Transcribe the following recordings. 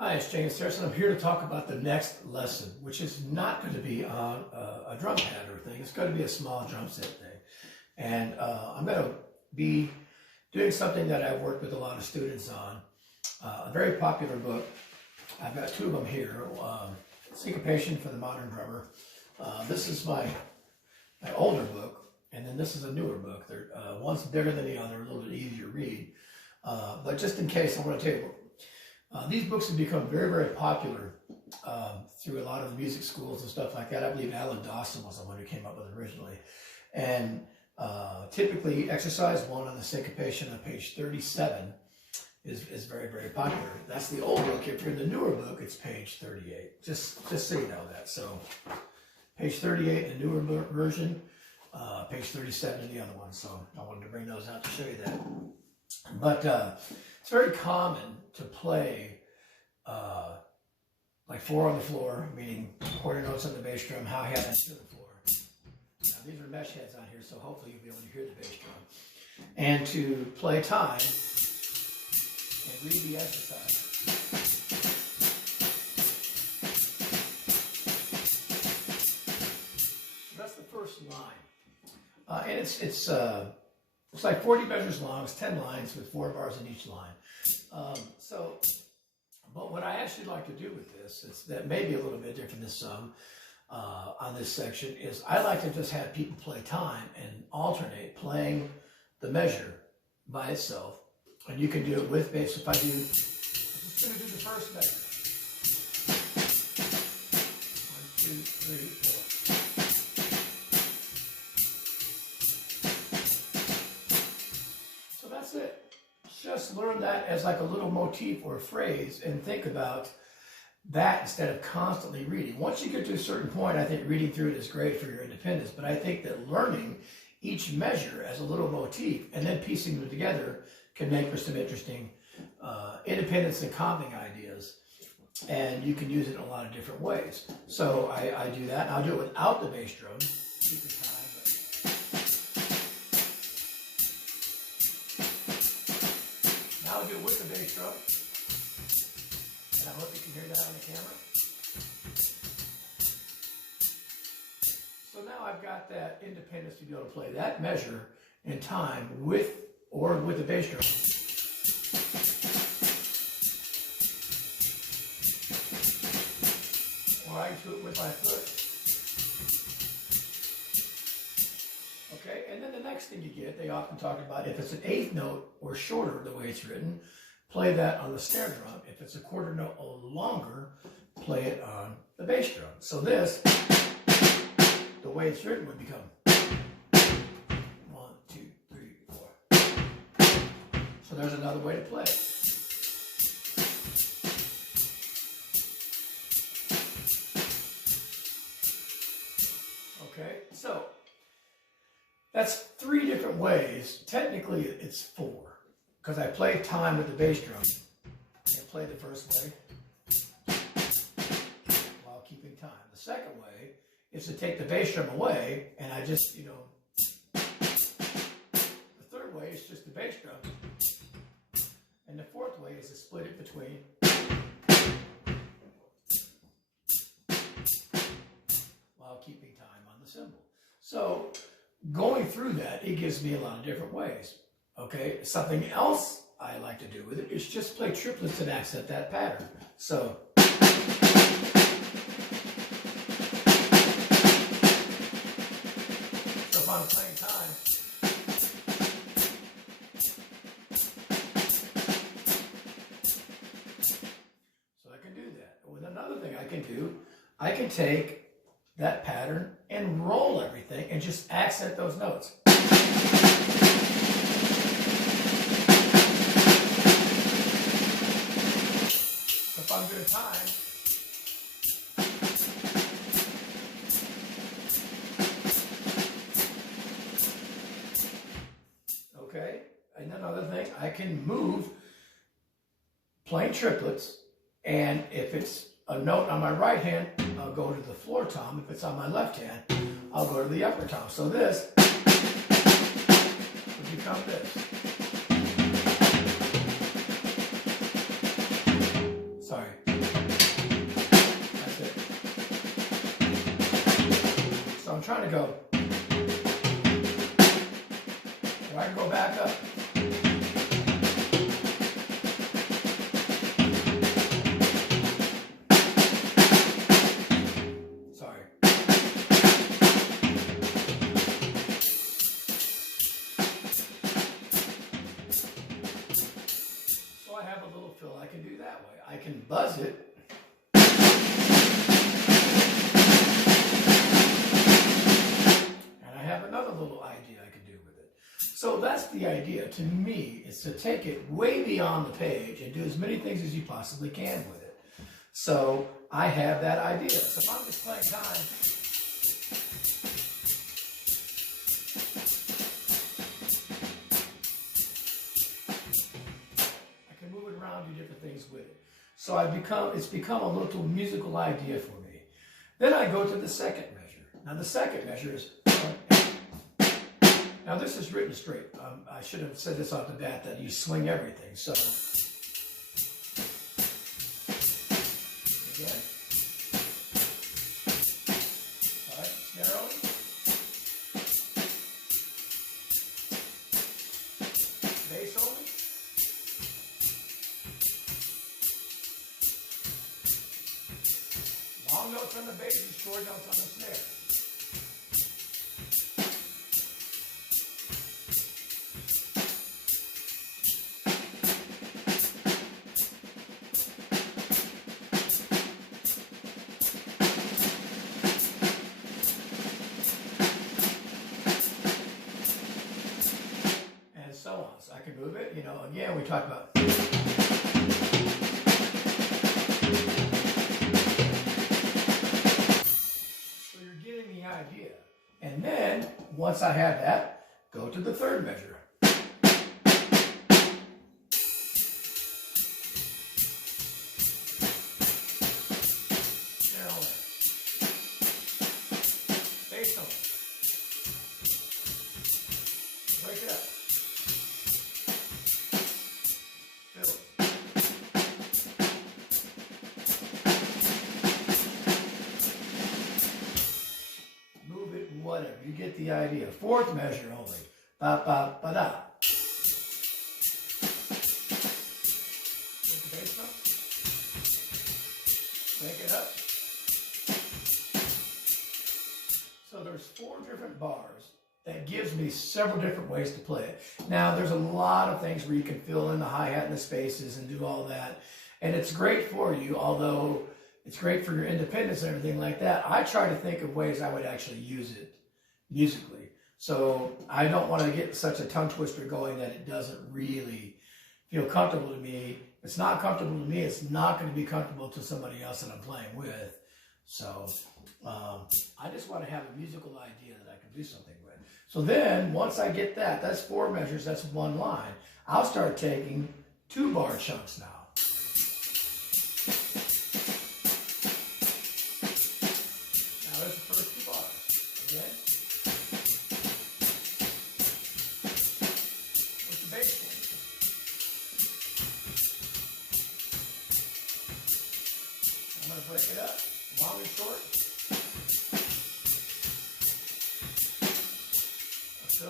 Hi, it's James Harrison. I'm here to talk about the next lesson, which is not going to be on a drum pad or thing. It's going to be a small drum set thing. And I'm going to be doing something that I've worked with a lot of students on. A very popular book. I've got two of them here. Syncopation for the Modern Drummer. This is my older book, and then this is a newer book. One's bigger than the other, a little bit easier to read. But just in case, I want to tell you, these books have become very, very popular through a lot of the music schools and stuff like that. I believe Alan Dawson was the one who came up with it originally. And typically, exercise 1 on the syncopation on page 37 is very, very popular. That's the old book. If you're in the newer book, it's page 38. Just so you know that. So page 38 in the newer version, page 37 in the other one. So I wanted to bring those out to show you that. But it's very common to play like 4 on the floor, meaning quarter notes on the bass drum, hi-hat on the floor. Now, these are mesh heads on here, so hopefully you'll be able to hear the bass drum. And to play time and read the exercise. So that's the first line. And it's like 40 measures long. It's 10 lines with 4 bars in each line. But what I actually like to do with this, that may be a little bit different than some on this section, is I like to just have people play time and alternate playing the measure by itself. And you can do it with bass. If I'm just going to do the first measure. 1, 2, 3, 4. So that's it. Just learn that as like a little motif or a phrase and think about that instead of constantly reading. Once you get to a certain point, I think reading through it is great for your independence, but I think that learning each measure as a little motif and then piecing them together can make for some interesting independence and comping ideas, and you can use it in a lot of different ways. So I do that, and I'll do it without the bass drum. I'll do it with the bass drum, and I hope you can hear that on the camera. So now I've got that independence to be able to play that measure in time with the bass drum. Or I can do it with my foot. Okay, and then the next thing you get, they often talk about if it's an 1/8 note or shorter, the way it's written, play that on the snare drum. If it's a quarter note or longer, play it on the bass drum. So this, the way it's written, would become 1, 2, 3, 4. So there's another way to play it. Okay, so that's 3 different ways. Technically, it's 4, because I play time with the bass drum and play the first way while keeping time. The second way is to take the bass drum away, and I just, the third way is just the bass drum. And the fourth way is to split it between while keeping time on the cymbal. So going through that, it gives me a lot of different ways. Okay, something else I like to do with it is just play triplets and accent that pattern. So if I'm playing time, so I can do that. With another thing I can do, I can take that pattern and roll everything and just accent those notes. So if I'm doing time, okay, and another thing, I can move playing triplets, and if it's a note on my right hand, I'll go to the floor tom. If it's on my left hand, I'll go to the upper tom. So this would become this. Sorry. That's it. So I'm trying to go. Or I can go back up. Sorry. So I have a little fill I can do that way. I can buzz it. And I have another little idea I can do with it. So that's the idea. To me, is to take it way beyond the page and do as many things as you possibly can with it. So I have that idea. So if I'm just playing time, I can move it around, do different things with it. So it's become a little musical idea for me. Then I go to the second measure. Now the second measure is 1, 8. Now this is written straight. I should have said this off the bat that you swing everything. So again. All right, snare only. Bass only. Long notes on the bass and short notes on the snare. And so on. So I can move it, you know, again, we talked about. Idea. And then, once I have that, go to the third measure. Snare only. Bass only. Break it up. Fill. Whatever, you get the idea. Fourth measure only. Ba ba ba da. Get the bass up. Break it up. So there's 4 different bars. That gives me several different ways to play it. Now there's a lot of things where you can fill in the hi-hat and the spaces and do all that. And it's great for you, although it's great for your independence and everything like that. I try to think of ways I would actually use it musically. So I don't want to get such a tongue twister going that it doesn't really feel comfortable to me. If it's not comfortable to me, it's not going to be comfortable to somebody else that I'm playing with. So I just want to have a musical idea that I can do something with. So then once I get that, that's 4 measures, that's 1 line. I'll start taking 2-bar chunks now. There's the first 2 bars. Again. What's the bass one? I'm going to break it up. Long and short. So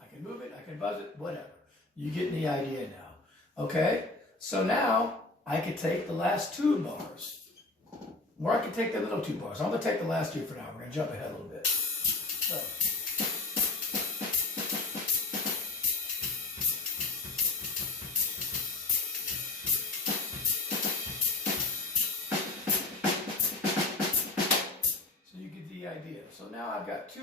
I can move it, I can buzz it, whatever. You get the idea now. Okay? So now I could take the last 2 bars. Or I can take the little 2 bars. I'm going to take the last 2 for now. We're going to jump ahead a little bit. So. So you get the idea. So now I've got 2,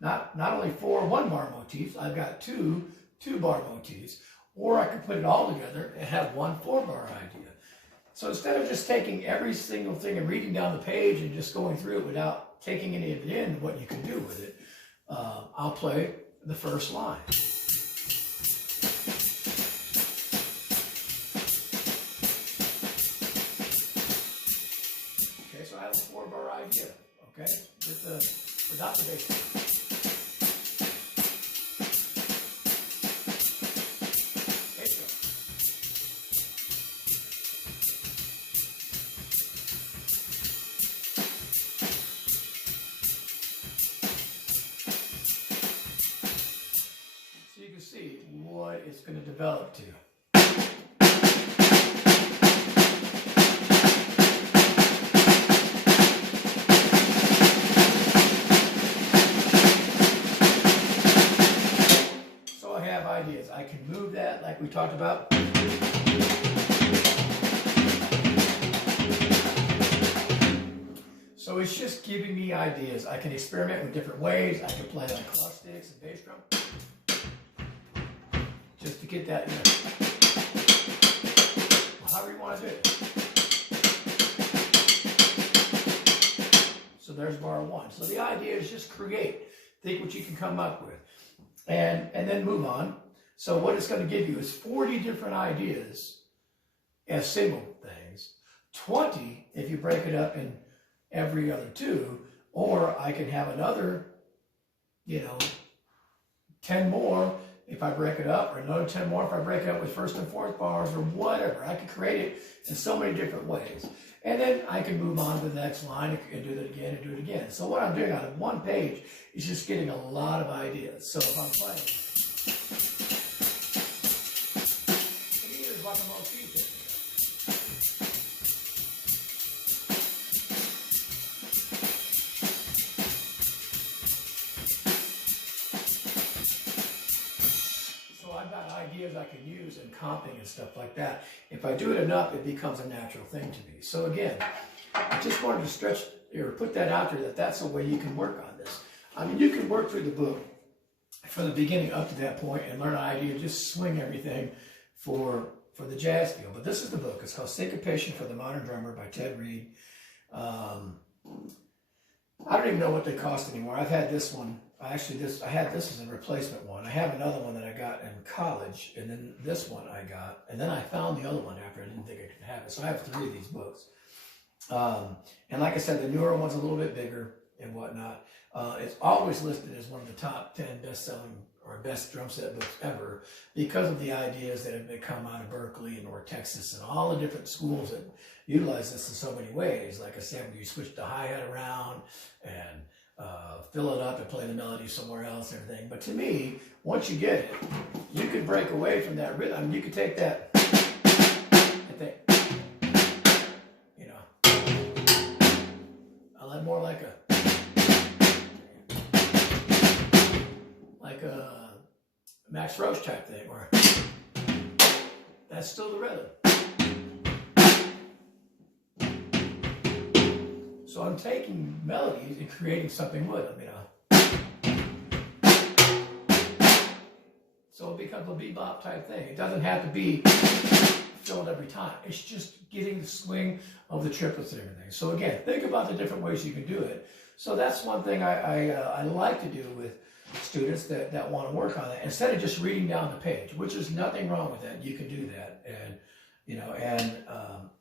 not only 4 1-bar motifs, I've got 2 2-bar motifs. Or I could put it all together and have 1 4-bar idea. So instead of just taking every single thing and reading down the page and just going through it without taking any of it in, what you can do with it, I'll play the first line. Okay, so I have a 4-bar idea, okay, without the bass. it's going to develop to. So I have ideas. I can move that like we talked about. So it's just giving me ideas. I can experiment with different ways. I can play like cross sticks and bass drum. Just to get that, however you want to do it. So there's bar one. So the idea is just create. Think what you can come up with. And then move on. So what it's going to give you is 40 different ideas as single things. 20 if you break it up in every other two, or I can have another, 10 more if I break it up, or another 10 more if I break it up with first and fourth bars, or whatever. I can create it in so many different ways. And then I can move on to the next line and do that again and do it again. So what I'm doing out of one page is just getting a lot of ideas. So if I'm playing, to me there's like a motif in here. I've got ideas I can use in comping and stuff like that. If I do it enough, it becomes a natural thing to me. So again, I just wanted to stretch or put that out there that that's a way you can work on this. I mean, you can work through the book from the beginning up to that point and learn an idea, just swing everything for the jazz field. But this is the book. It's called Syncopation for the Modern Drummer by Ted Reed. I don't even know what they cost anymore. I've had this one. I had this as a replacement one. I have another one that I got in college, and then this one I got, and then I found the other one after I didn't think I could have it. So I have 3 of these books. And like I said, the newer one's a little bit bigger and whatnot. It's always listed as one of the top 10 best-selling or best drum set books ever because of the ideas that have come out of Berkeley and North Texas and all the different schools that utilize this in so many ways. Like I said, when you switch the hi-hat around and fill it up and play the melody somewhere else and everything. But to me, once you get it, you can break away from that rhythm. I mean, you can take that, I like more like a Max Roach type thing, where that's still the rhythm. So I'm taking melodies and creating something with them, So it becomes a bebop type thing. It doesn't have to be filled every time. It's just getting the swing of the triplets and everything. So again, think about the different ways you can do it. So that's one thing I like to do with students that want to work on it. Instead of just reading down the page, which is nothing wrong with that. You can do that. And,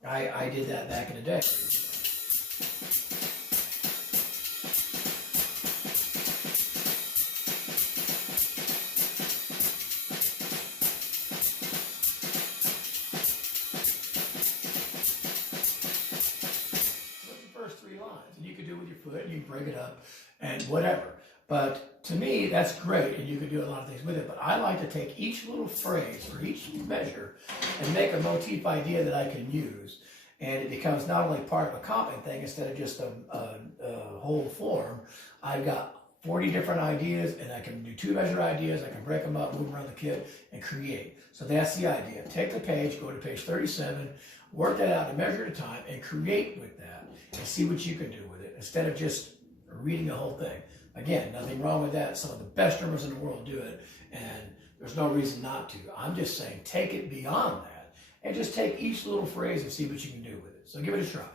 I did that back in the day. And you can do it with your foot, and you can break it up and whatever. But to me, that's great, and you can do a lot of things with it. But I like to take each little phrase for each measure and make a motif idea that I can use. And it becomes not only part of a comping thing, instead of just a whole form. I've got 40 different ideas, and I can do 2-measure ideas. I can break them up, move around the kit, and create. So that's the idea. Take the page, go to page 37, work that out a measure at a time, and create with that, and see what you can do with it, instead of just reading the whole thing. Again, nothing wrong with that. Some of the best drummers in the world do it, and there's no reason not to. I'm just saying, take it beyond that, and just take each little phrase and see what you can do with it. So give it a try.